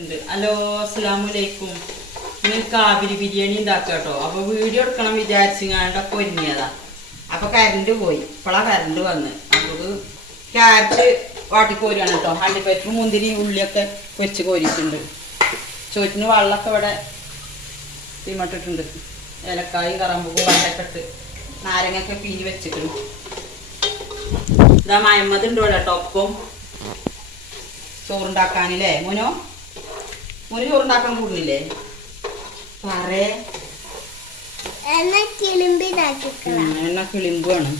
ഉണ്ട്. ഹലോ അസ്സാമലൈക്കും ഇങ്ങനെ കാബിരി ബിരിയാണി ഉണ്ടാക്കുക കേട്ടോ. അപ്പൊ വീഡിയോ എടുക്കണം വിചാരിച്ചിങ്ങാണ്ടൊക്കെ ഒരുങ്ങിയതാ. അപ്പൊ കരണ്ട് പോയി. ഇപ്പളാ കരണ്ട് വന്ന്. നമുക്ക് ക്യാരറ്റ് വാട്ടിക്കോരുകയാണ് കേട്ടോ. അണ്ടിപ്പരിപ്പ് മുന്തിരി ഉള്ളിയൊക്കെ പൊരിച്ച് കോരിയിട്ടുണ്ട്. ചോറ്റിന് വെള്ളമൊക്കെ ഇവിടെ തീമട്ടിട്ടുണ്ട്. ഏലക്കായും കറമ്പും വെള്ളമൊക്കെ ഇട്ട് നാരങ്ങയൊക്കെ പീഞ്ഞ് വെച്ചിട്ടുണ്ട്. ഇതാ മയമ്മത് ഉണ്ടോ കേട്ടോ? ഒപ്പം ചോറുണ്ടാക്കാനില്ലേ? മോനോ? മോന് ചോറുണ്ടാക്കാൻ കൂടുന്നില്ലേ? പറേ എണ്ണ കിളിമ്പാണ്.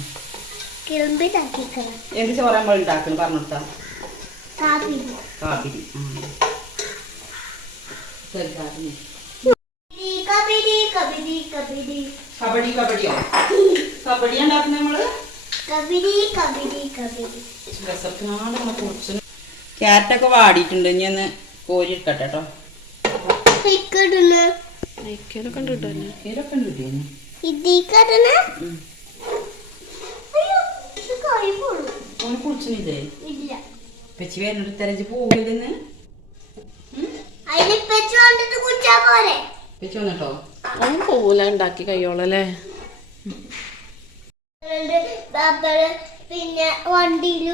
എന്ത് ചോറ് നമ്മൾ ഉണ്ടാക്കണം? പറഞ്ഞെടുത്താ കാപ്പി കാപ്പിരി കബഡി കബഡി കബഡി കബഡി. കബഡിയോ കബഡി. ഉണ്ടാക്കുന്ന നമ്മൾ? ക്യാരറ്റൊക്കെ വാടിയിട്ടുണ്ട്. ഇനി ഒന്ന് കോരി എടുക്കട്ടെ കേട്ടോ. അയക്കാനൊക്കെ ഉണ്ട് കേട്ടോ. ഇതൊക്കെ ഉണ്ട് കിട്ടിയെന്ന് ഇതിക്കടുന്ന അയ്യോ ഇത് കൈ പോണു ഓന് കുളിച്ചില്ലേ ഇല്ല. പെച്ചി വരുന്നുണ്ട് തെരഞ്ഞ് പോകില്ലെന്ന് പെച്ചി വന്നിട്ടോ അവൻ പോവൂല ഉണ്ടാക്കി കയ്യോളല്ലേ? പിന്നെ വണ്ടിയിൽ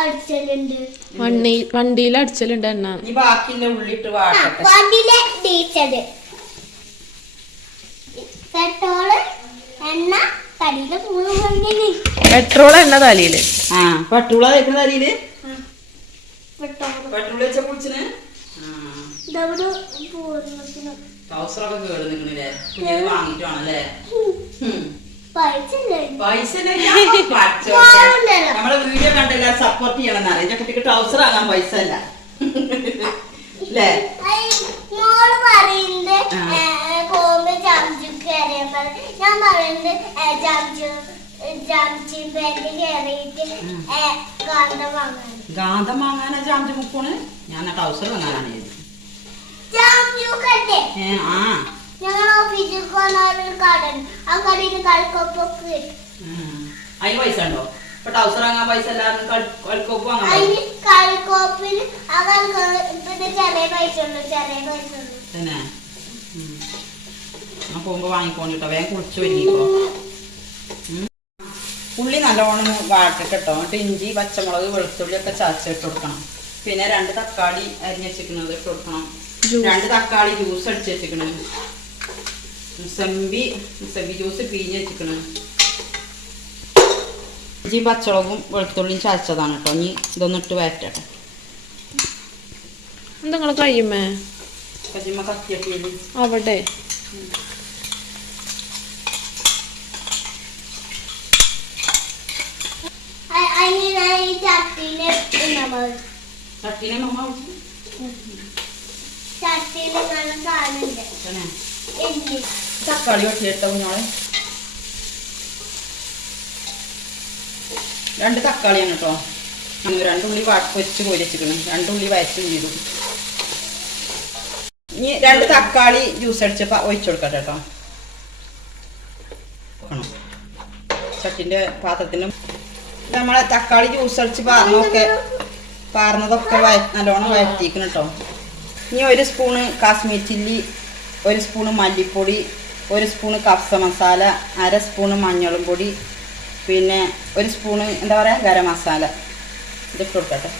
അടിച്ചലുണ്ട്. വണ്ടി വണ്ടിയിൽ അടിച്ചലുണ്ട് എണ്ണ ബാക്കിയുള്ള ഉള്ളിട്ട് വാട്ടട്ടെ വണ്ടിയിലെ ഡീച്ചൽ പെട്രോൾ എണ്ണ തടിയിലെ മൂന്ന് പെട്രോൾ എണ്ണ തലയിൽ ആ തലയിൽ പെട്രോൾ പെട്രോൾ വെച്ച കുളിച്ചിന് ട്രൗസറൊക്കെ കേട് വാങ്ങിട്ടാണല്ലേ പൈസ. നമ്മളെ വീഡിയോ കണ്ടെല്ലാം? സപ്പോർട്ട് ചെയ്യണം എന്നറിയാം കുട്ടിക്ക് ട്രൗസർ വാങ്ങാൻ പൈസ അല്ല ഞാൻ പറയുന്നത് ഗാന്ധം വാങ്ങാനാ മുക്കോണ് ഞാൻ ട്രൗസർ വാങ്ങാനാണ് ആ. ഞങ്ങൾ ഓഫീസിൽ പോകുന്ന അതിന് പൈസ ഉണ്ടോ? ഇപ്പൊ ട്രൗസർ വാങ്ങാൻ പൈസ എല്ലാവർക്കും കളിക്കോപ്പ് വാങ്ങാൻ പൈസ അതിന് കളിക്കോപ്പിൽ ആ കളിക്കോപ്പിന് ചെറിയ പൈസ ഉള്ളു ചെറിയ പൈസ ഉള്ളു തന്നെ? ഉം. ഞാൻ പോകുമ്പോ വാങ്ങിക്കോണ്ടിട്ടോ വേഗം കുളിച്ചു ഒരുങ്ങിക്കോ. ഉള്ളി നല്ലോണം വാട്ടിട്ടോ കേട്ടോ എന്നിട്ട് ഇഞ്ചി പച്ചമുളക് വെളുത്തുള്ളി ഒക്കെ ചതച്ചിട്ട് കൊടുക്കണം. പിന്നെ രണ്ട് തക്കാളി അരിഞ്ഞ് വെച്ചിരിക്കുന്നത് ഇട്ട് കൊടുക്കണം. രണ്ട് തക്കാളി ജ്യൂസ് അടിച്ച് വെച്ചിരിക്കണം മുസമ്പി മുസമ്പി ജ്യൂസ് പിഴിഞ്ഞ് വെച്ചിരിക്കണം ഇഞ്ചി പച്ചമുളകും വെളുത്തുള്ളിയും ചതച്ചതാണ് കേട്ടോ. ഇനി ഇതൊന്നും ഇട്ട് വരട്ടെ. എന്താ നിങ്ങളെ കഴിയുമേ കജിമ കത്തിയൊക്കെ അവിടെ. ചട്ടിനെ ചട്ടീനെ മമ്മ വിളിച്ചു ചട്ടിയിൽ തക്കാളി വെട്ടിയെടുത്ത കുഞ്ഞോളെ? രണ്ട് തക്കാളിയാണ് കേട്ടോ. രണ്ടുള്ളി വാ പൊരിച്ച് കോരി വെച്ചിക്കണം രണ്ടുള്ളി വയറ്റും ചെയ്തു ഇനി രണ്ട് തക്കാളി ജ്യൂസ് അടിച്ച് പ- ഒഴിച്ച് കൊടുക്കട്ടെ കേട്ടോ. ചട്ടിന്റെ പാത്രത്തിന് നമ്മളെ തക്കാളി ജ്യൂസ് അടിച്ച് പാർന്നൊക്കെ പാർന്നതൊക്കെ വയ നല്ലോണം വയറ്റിക്കണം കേട്ടോ. ഇനി ഒരു സ്പൂണ് കാശ്മീർ ചില്ലി ഒരു സ്പൂണ് മല്ലിപ്പൊടി ഒരു സ്പൂണ് കഫ്സ മസാല അര സ്പൂണ് മഞ്ഞളും പൊടി പിന്നെ ഒരു സ്പൂണ് എന്താ പറയുക ഗരം മസാല ഇതിട്ട് കൊടുക്കട്ടെ.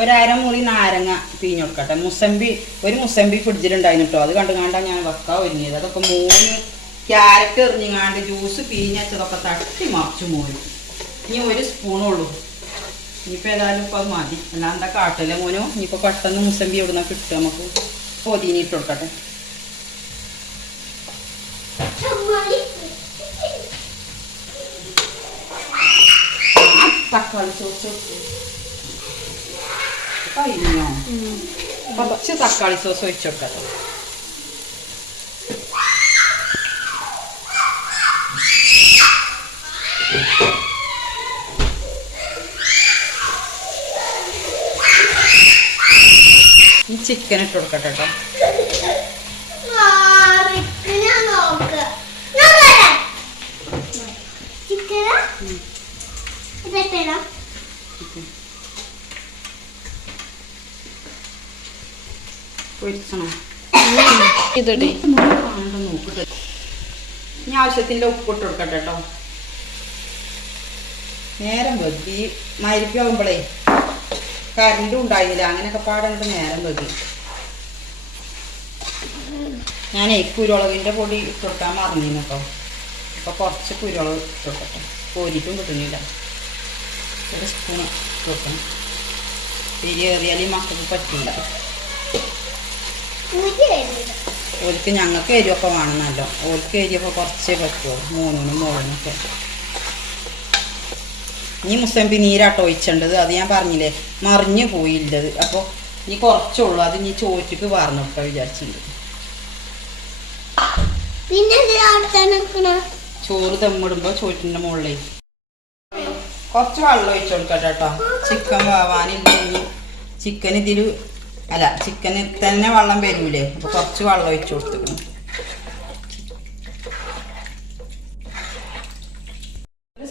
ഒരര മുറി നാരങ്ങ പിഴിഞ്ഞ് കൊടുക്കട്ടെ. മുസമ്പി ഒരു മുസമ്പി ഫ്രിഡ്ജിലുണ്ടായിരുന്നു കേട്ടോ. അത് കണ്ടു കണ്ടാ ഞാൻ വെക്കാൻ ഒരുങ്ങിയത്. അതൊക്കെ മൂന്ന് ക്യാരറ്റ് എറിഞ്ഞങ്ങാണ്ട് ജ്യൂസ് പിഴിഞ്ഞതൊക്കെ തട്ടി മറിച്ചു മോന്. ഇനി ഒരു സ്പൂണുള്ളൂ ഇനിയിപ്പോൾ ഏതായാലും ഇപ്പോൾ അത് മതി. അല്ലാതെ കാട്ടില്ല മോനോ? ഇനിയിപ്പോൾ പെട്ടെന്ന് മുസമ്പി എവിടുന്ന കിട്ടുക നമുക്ക്? പൊതിനി ഇട്ട് കൊടുക്കട്ടെ. തക്കാളി സോസ് കഴിഞ്ഞോ? കുറച്ച് തക്കാളി സോസ് ഒഴിച്ചു കൊടുക്കട്ടെ ചിക്കൻ ഇട്ട് കൊടുക്കട്ടെ കേട്ടോ? പൊരിച്ചണം? ഇതടി. നോക്കട്ടെ ഇനി ആവശ്യത്തിന്റെ ഉപ്പിട്ട് കൊടുക്കട്ടെ കേട്ടോ നേരം വെക്കി ഈ കറണ്ടും ഉണ്ടായില്ല. അങ്ങനെയൊക്കെ പാടുന്നത് നേരം വെക്കി ഞാനേ കുരുളകിന്റെ പൊടി തൊട്ടാൻ മറന്നിരുന്നു കേട്ടോ അപ്പോൾ കുറച്ച് കുരുളക് ഇട്ടുകൊടുക്കട്ടെ കോരിട്ടും കിട്ടുന്നില്ല. ഒരു സ്പൂൺ ഇട്ടുകൊടുക്കണം പിരിയേറിയാൽ ഈ മക്കൾക്ക് പറ്റില്ല ഓർക്ക് ഞങ്ങൾക്ക് എരിവൊക്കെ വേണം വേണമെന്നല്ലോ ഓൽക്ക് എരിവൊക്കെ കുറച്ചേ പറ്റുള്ളൂ. മൂന്നിനും മോളിനൊക്കെ ഇനി മുസമ്പി നീരാട്ടോ ഒഴിച്ചേണ്ടത്. അത് ഞാൻ പറഞ്ഞില്ലേ മറിഞ്ഞു പോയില്ലത്. അപ്പോൾ ഇനി കുറച്ചുള്ളൂ. അത് ഇനി ചോറ്റിക്ക് വാർന്നോട്ടോ വിചാരിച്ചിട്ടുണ്ട്? ചോറ് തെമ്മിടുമ്പോൾ ചോറ്റിന്റെ മുകളിൽ കുറച്ച് വെള്ളം ഒഴിച്ചു കൊടുക്കട്ടെ കേട്ടോ ചിക്കൻ വാവാനില്ലെങ്കിൽ ചിക്കൻ ഇതിൽ അല്ല ചിക്കന് തന്നെ വെള്ളം വരൂലേ. അപ്പോൾ കുറച്ച് വെള്ളം ഒഴിച്ചു കൊടുത്തിക്കണം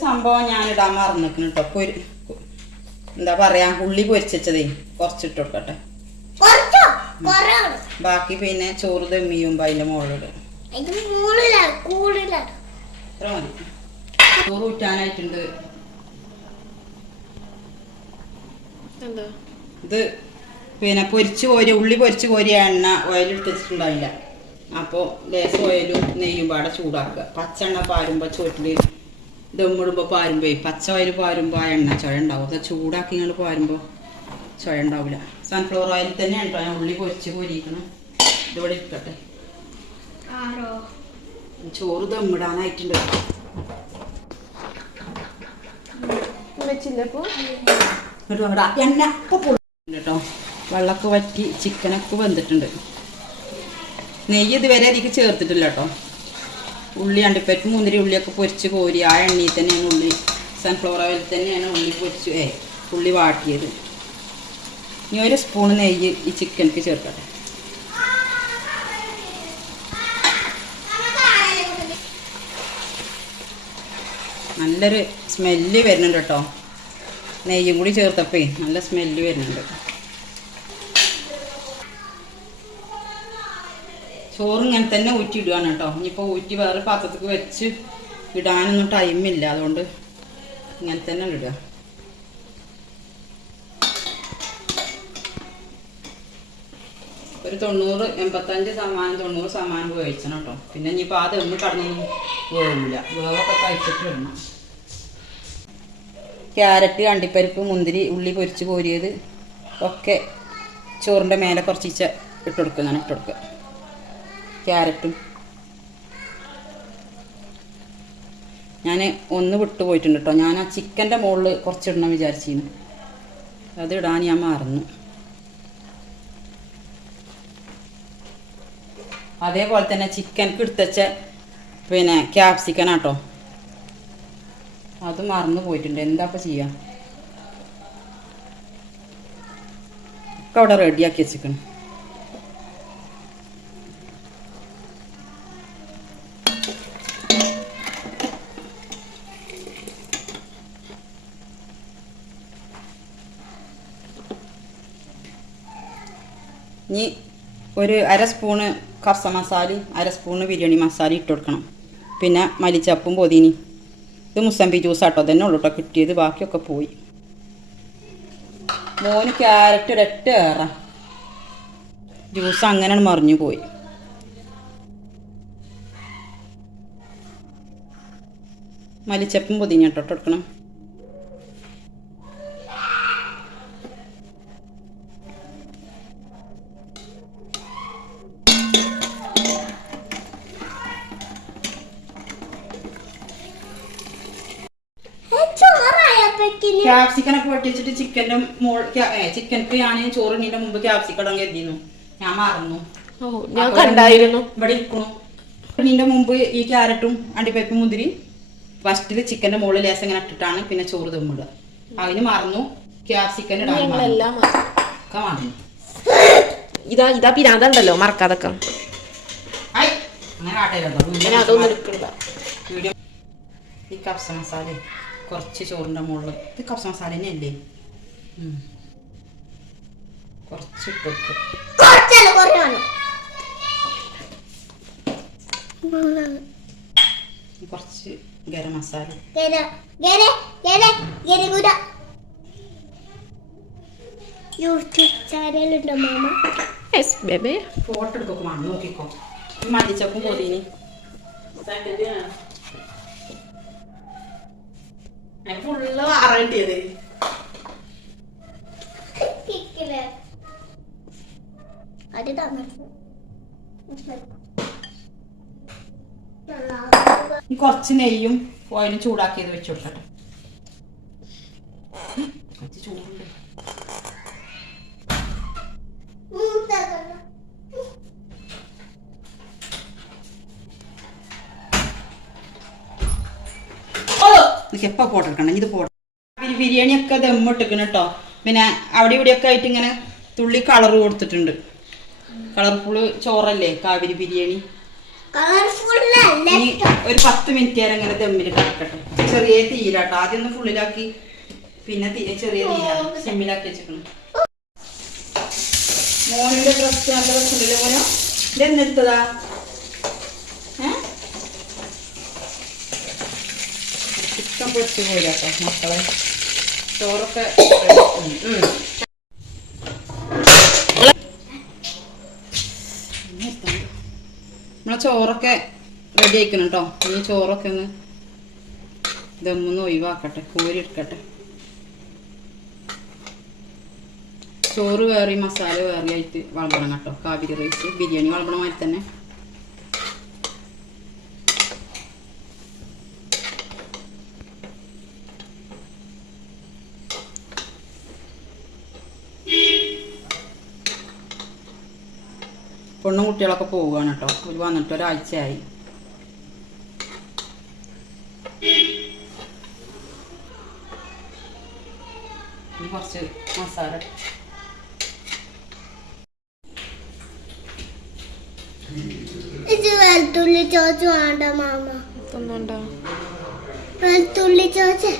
സംഭവം ഞാൻ ഇടാൻ മറന്നിരിക്കുന്നു കേട്ടോ പൊരി എന്താ പറയാ ഉള്ളി പൊരിച്ചതേ കുറച്ചിട്ട് കൊടുക്കട്ടെ. ബാക്കി പിന്നെ ചോറ് തെമ്മിയും അതിന്റെ മുകളിലിടും. ഇത്ര മതി. ചോറ് ഊറ്റാനായിട്ടുണ്ട്. എന്താ? ഇത് പിന്നെ പൊരിച്ച് കോരി ഉള്ളി പൊരിച്ച് കോരിയ എണ്ണ ഓയിലെടുത്ത് വെച്ചിട്ടുണ്ടാവില്ല. അപ്പോൾ ലേസ് ഓയിലും നെയ്യും പാടെ ചൂടാക്കുക. പച്ചെണ്ണ പാരുമ്പോൾ ചോറ്റിൽ ദമ്മിടുമ്പോൾ പാരുമ്പോൾ പച്ച ഓയിൽ പാരുമ്പോൾ ആ എണ്ണ ചുഴ ഉണ്ടാവും. അത് ചൂടാക്കി നിങ്ങൾ പാരുമ്പോൾ ചുഴ ഉണ്ടാവില്ല സൺഫ്ലവർ ഓയിൽ തന്നെയാണ് കേട്ടോ ഞാൻ ഉള്ളി പൊരിച്ച് പൊരിയിക്കണം. ഇതിവിടെ ഇരിക്കട്ടെ. ആരോ? ചോറ് ദമ്മിടാനായിട്ടുണ്ട്. എണ്ണ കേട്ടോ വെള്ളമൊക്കെ വറ്റി ചിക്കനൊക്കെ വെന്തിട്ടുണ്ട്. നെയ്യ് ഇതുവരെ അതിലേക്ക് ചേർത്തിട്ടില്ല കേട്ടോ ഉള്ളി അണ്ടിപ്പറ്റ് മുന്തിരി ഉള്ളിയൊക്കെ പൊരിച്ച് കോരി ആ എണ്ണയിൽ തന്നെയാണ് ഉള്ളി സൺഫ്ലവർ ഓയിൽ തന്നെയാണ് ഉള്ളി പൊരിച്ച് ഏ ഉള്ളി വാട്ടിയത്. ഇനി ഒരു സ്പൂൺ നെയ്യ് ഈ ചിക്കനക്ക് ചേർക്കട്ടെ. നല്ലൊരു സ്മെല്ല് വരുന്നുണ്ട് കേട്ടോ. നെയ്യും കൂടി ചേർത്തപ്പേ നല്ല സ്മെല്ല് വരുന്നുണ്ട്. ചോറ് ഇങ്ങനെ തന്നെ ഊറ്റി ഇടുകയാണ് കേട്ടോ. ഇനിയിപ്പോൾ ഊറ്റി വേറെ പാത്രത്തേക്ക് വെച്ച് ഇടാനൊന്നും ടൈമില്ല അതുകൊണ്ട് ഇങ്ങനെ തന്നെ ഇടുക. ഒരു തൊണ്ണൂറ് എൺപത്തഞ്ച് ശതമാനം തൊണ്ണൂറ് ശതമാനം വേവിച്ചണം കേട്ടോ. പിന്നെ ഇനിയിപ്പോൾ ആ തെമ്മ് കടന്നൊന്നും വേവില്ല. വേവൊക്കെ കഴിച്ചിട്ട് ഇടണം. ക്യാരറ്റ് അണ്ടിപ്പരിപ്പ് മുന്തിരി ഉള്ളി പൊരിച്ച് കോരിയത് ഒക്കെ ചോറിന്റെ മേലെ കുറച്ച് ഇച്ച ഇട്ട് ഇട്ടുകൊടുക്കുക ഞാൻ ഇട്ട് കൊടുക്കുക. ക്യാരറ്റും. ഞാൻ ഒന്ന് വിട്ടു പോയിട്ടുണ്ട് കേട്ടോ ഞാൻ ആ ചിക്കന്റെ മുകളിൽ കുറച്ചിടണം വിചാരിച്ചിരുന്നു അത് ഇടാൻ ഞാൻ മറന്നു. അതേപോലെ തന്നെ ചിക്കൻക്ക് എടുത്തച്ച പിന്നെ ക്യാപ്സിക്കൻ ആട്ടോ. അത് മറന്നു പോയിട്ടുണ്ട്. എന്താ ഇപ്പം ചെയ്യുക ഒക്കെ അവിടെ റെഡിയാക്കി വെച്ചിക്കണം ഇനി ഒരു അര സ്പൂണ് കർസ മസാലയും അര സ്പൂണ് ബിരിയാണി മസാല ഇട്ട് കൊടുക്കണം. പിന്നെ മലിച്ചപ്പും പൊതിനി. ഇത് മുസമ്പി ജ്യൂസ് ആട്ടോ. തന്നെ ഉള്ളൂ കേട്ടോ കിട്ടിയത്. ബാക്കിയൊക്കെ പോയി. മോന് ക്യാരറ്റ് ഒരൊറ്റ ഏറ. ജ്യൂസ് അങ്ങനെ മറിഞ്ഞു പോയി. മലിച്ചപ്പും പൊതിഞ്ഞ കേട്ടോ കൊടുക്കണം. ചോറായപ്പോഴേക്കിന് ക്യാപ്സിക്കനൊക്കെ വെട്ടിച്ചിട്ട് ചിക്കന്റെ മോൾ ചിക്കൻക്ക് ഞാൻ ചോറിനീന്റെ മുമ്പ് ക്യാപ്സിക്കം ഇടാൻ കരുതിയിരുന്നു ഞാൻ മറന്നു. ഓ ഞാൻ കണ്ടായിരുന്നു. ഇവിടെ ഇരിക്കണു. നിന്റെ മുമ്പ് ഈ ക്യാരറ്റും അണ്ടിപ്പരിപ്പും മുതിരി ഫസ്റ്റിൽ ചിക്കന്റെ മുകളിൽ ലേസം ഇങ്ങനെ ഇട്ടിട്ടാണ് പിന്നെ ചോറ് തമ്മിടുക അതിന് മറന്നു. ക്യാപ്സിക്കൻ ഇടാൻ മറന്നു. ഞങ്ങളെല്ലാം മറന്നു. ഒക്കെ മറന്നു ഇതാ ഇതാ പിരാന്തണ്ടല്ലോ മറക്കാതൊക്കെ. അങ്ങനെ അതൊന്നും എടുക്കണ്ട. വീഡിയോ ഈ കപ്സ മസാല കുറച്ച് ചോറിന്റെ മുകളിൽ ഇത് കപ്സ മസാല തന്നെയല്ലേ? അല്ലേ കുറച്ച് കുറച്ച് ഗരം മസാല. ഗര ഗര ഗര ഗരഗുര യൂട്യൂബ് ചാനലുണ്ടോ മാമ യെസ് ബേബി ഫോട്ടോ എടുക്കൊക്കെ മാമ നോക്കിക്കോ മല്ലിച്ചപ്പും പൊതിനി ഫുള്ള് അത് ഈ കുറച്ച് നെയ്യും ഓയിലും ചൂടാക്കിയത് വെച്ചോട്ടെ കൊടുക്കട്ടെ കുറച്ച് ചൂടുണ്ട് എനിക്ക് എപ്പോൾ പോട്ടെടുക്കണം ഇത് പോട്ടെ ബിരിയാണി ഒക്കെ ദമ്മിട്ടിക്കണം കേട്ടോ പിന്നെ അവിടെ ഇവിടെയൊക്കെ ആയിട്ട് ഇങ്ങനെ തുള്ളി കളർ കൊടുത്തിട്ടുണ്ട്. കളർഫുൾ ചോറല്ലേ? കാവിരി ബിരിയാണി. ഇനി ഒരു പത്ത് മിനിറ്റ് നേരം ഇങ്ങനെ ദമ്മിൽ കിടക്കട്ടെ. ചെറിയ തീയിലാട്ടോ ആദ്യം ഒന്ന് ഫുള്ളിലാക്കി പിന്നെ ചെറിയ തീയില സിമ്മിലാക്കി വെച്ചിട്ടുണ്ട് മോനിന്റെ ഡ്രസ് നല്ല ഡ്രസ്സുണ്ടല്ലോ മോനോ. ഇതെന്നെടുത്തതാ ഏ ചിക്കൻ പൊരിച്ച് പോരാട്ടോ മക്കളെ. ചോറൊക്കെ. നമ്മളെ ചോറൊക്കെ റെഡി ആയിക്കണം കേട്ടോ ഈ ചോറൊക്കെ ഒന്ന് ദമ്മൊന്ന് ഒഴിവാക്കട്ടെ കോരി എടുക്കട്ടെ. ചോറ് വേറെ മസാല വേറെ ആയിട്ട് വളർത്തണം കേട്ടോ കാബിരി റൈസ് ബിരിയാണി വളർത്തണ തന്നെ. പെണ്ണും കുട്ടികളൊക്കെ പോവുകയാണ് കേട്ടോ. ഒരു വന്നിട്ട് ഒരാഴ്ചയായി. കുറച്ച് മസാല. ഇത് വെളുത്തുള്ളി ചോച്ച് വേണ്ട മാമ. വെളുത്തുള്ളി ചോച്ച്